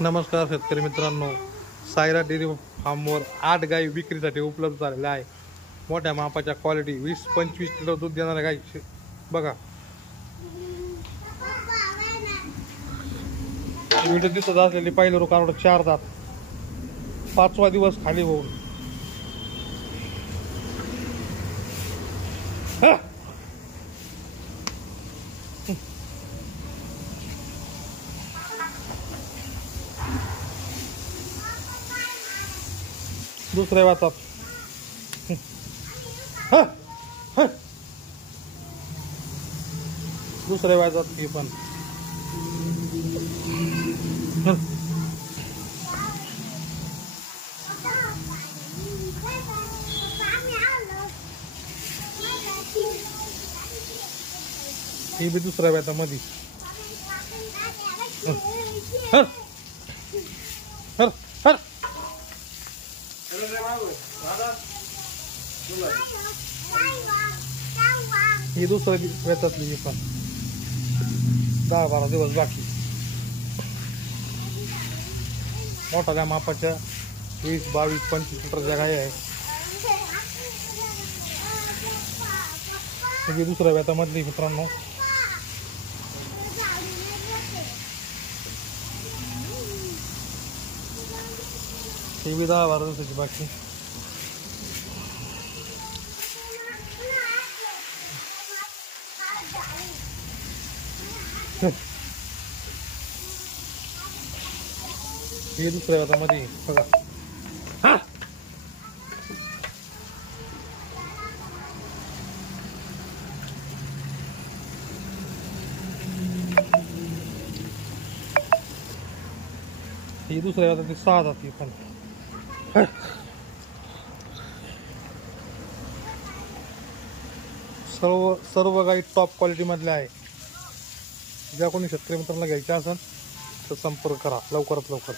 नमस्कार शेतकरी मित्रांनो, सायरा डेअरी फार्मवर 8 गाई विक्रीसाठी उपलब्ध झालेल्या आहे. मोठ्या मापाच्या क्वालिटी 20-25 लिटर दूध देणाऱ्या गाई बघा. व्हिडिओ दिसत असलेली पहिलं रुकावट 4 दात, 5वा दिवस खाली होऊन दुसऱ्या वाचात दुसऱ्या वाचात ही पण ही बी दुसऱ्या व्यातामध्ये ही दुसऱ्या व्यातातली ही पण 10-12 दिवस बाकी. मोठ्या मापाच्या 20-22-25 लिटरच्या गाय आहे. ही दुसऱ्या व्यातामधली मित्रांनो. ही बी 10-12 दिवसाची बाकी. ही दुसऱ्या व्यातामध्ये बघा. ही दुसऱ्या व्यातातली 6 जाती पण सर्व गाई टॉप क्वालिटी मधल्या आहे. ज्या कोणी शेतकरी मित्रांना घ्यायच्या असेल तर संपर्क करा लवकरात लवकर.